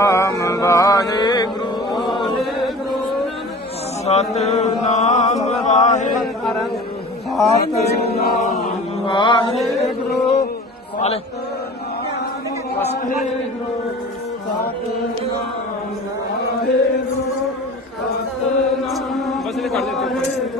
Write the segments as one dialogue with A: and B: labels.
A: ਨਾਮ ਵਾਹਿਗੁਰੂ। ਸਤਨਾਮ ਵਾਹਿਗੁਰੂ। ਸਤਨਾਮ ਵਾਹਿਗੁਰੂ। ਵਾਲੇ ਵਾਹਿਗੁਰੂ। ਸਤਨਾਮ ਵਾਹਿਗੁਰੂ। ਸਤਨਾਮ ਬਸ ਇਹ ਕਰ ਦੇ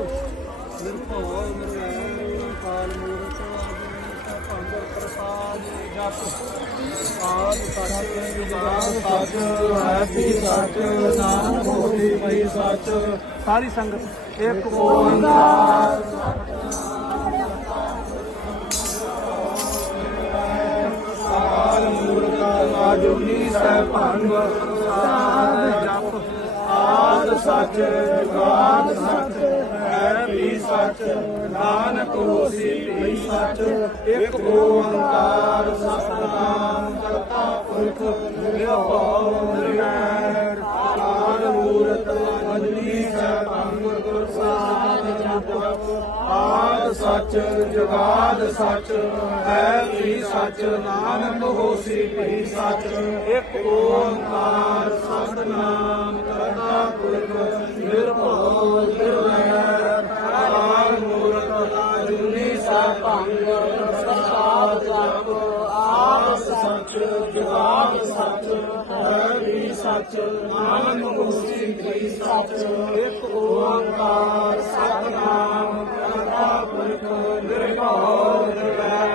A: ਨਿਰਭਉ ਨਿਰਵੈਰ ਕਾਲ ਮੂਰਤਿ ਅਜੂਨੀ ਭੰਗ ਪ੍ਰਸਾਦ ਜਪ ਆਦ ਸਤਿ ਵਿਦਾਨ ਸਤਿ ਹੈਪੀ ਸਤਿ ਨਾਮ ਹੋਦੀ ਪਈ ਸਤਿ ਸਾਰੀ ਸੰਗਤ, ਇੱਕ ਓੰਕਾਰ ਕਾਲ ਮੂਰਤਿ ਅਜੂਨੀ ਸਭੰਗ ਪ੍ਰਸਾਦ ਜਪ। ਆਦ ਸਤਿ ਵਿਦਾਨ ਸਤਿ ਸੱਚ, ਨਾਨਕ ਹੋਸੀ ਵੀ ਸੱਚ, ਇੱਕ ਓੰਕਾਰ ਸਤਨਾਮ, ਕਰਤਾ ਪੁਰਖ, ਨਿਰਭਉ ਨਿਰਵੈਰ ਕਾਲ ਮੂਰਤ ਆਜੁਨੀ ਸਹਿਭੰਗ ਗੁਰ ਸਾਧ ਜਪ, ਆਦ ਸੱਚ, ਜੁਗਾਦ ਸੱਚ, ਹੈ ਵੀ ਸੱਚ, ਨਾਨਕ ਹੋਸੀ, ਵੀ ਸੱਚ, ਇੱਕ ਓੰਕਾਰ ਸਤਨਾਮ, ਕਰਤਾ ਪੁਰਖ ਸੱਚ ਨਾਨਕ ਹੋਸੀ ਵੀ ਸੱਚ, ਇੱਕ ਓੰਕਾਰ ਸਤਨਾਮ ਕਰਤਾ ਪੁਰਖ ਨਿਰਭਉ ਨਿਰਵੈਰ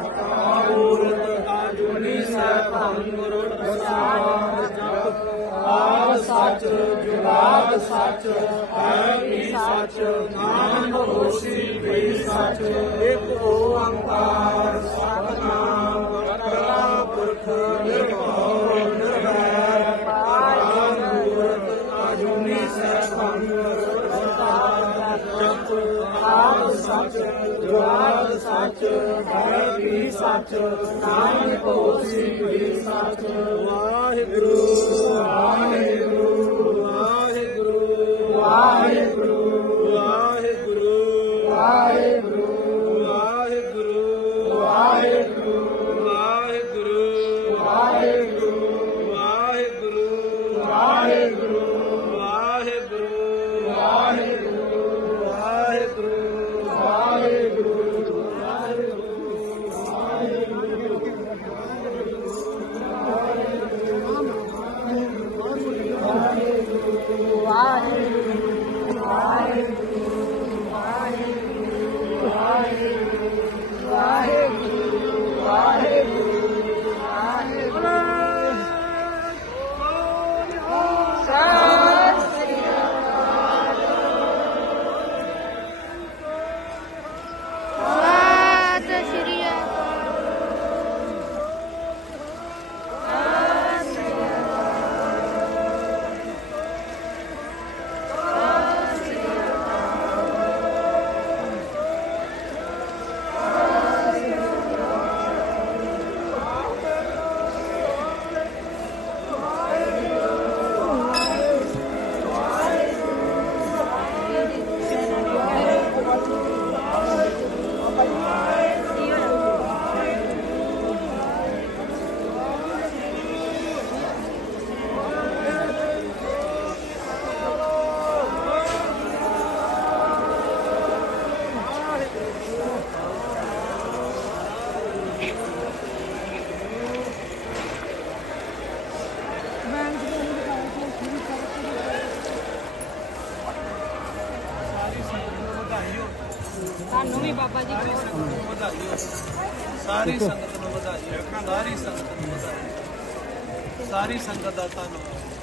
A: ਅਕਾਲ ਮੂਰਤ ਅਜੂਨੀ ਸਭੰਗ ਸਦਾ ਜਪ ਆਪ ਸੱਚ ਜੁਗਾਦ ਸੱਚ ਹੈ ਵੀ ਸੱਚ ਨਾਨਕ ਹੋਸੀ ਵੀ ਸੱਚ, ਇੱਕ ਓੰਕਾਰ ਸੈਭੰਗ ਜਪ ਆਪ ਸੱਚ ਜੁਗਾਦ ਸੱਚ ਹੈ ਵੀ ਸੱਚ ਨਾਨਕ ਹੋਸੀ ਵੀ ਸੱਚ ਵਾਹਿਗੁਰੂ ਵਾਹਿਗੁਰੂ ਵਾਹਿਗੁਰੂ ਵਾਹਿਗੁਰੂ ਵਾਹਿਗੁਰੂ ਵਾਹਿਗੁਰੂ ਵਾਹਿਗੁਰੂ ਤੁਹਾਨੂੰ ਵੀ ਬਾਬਾ ਜੀ ਵਧਾਈਓ ਸਾਰੀ ਸੰਗਤ ਨੂੰ ਵਧਾਈ ਸਾਰੀ ਸੰਗਤ ਨੂੰ ਵਧਾਈ ਸਾਰੀ ਸੰਗਤ ਦਾ ਧੰਨਵਾਦ।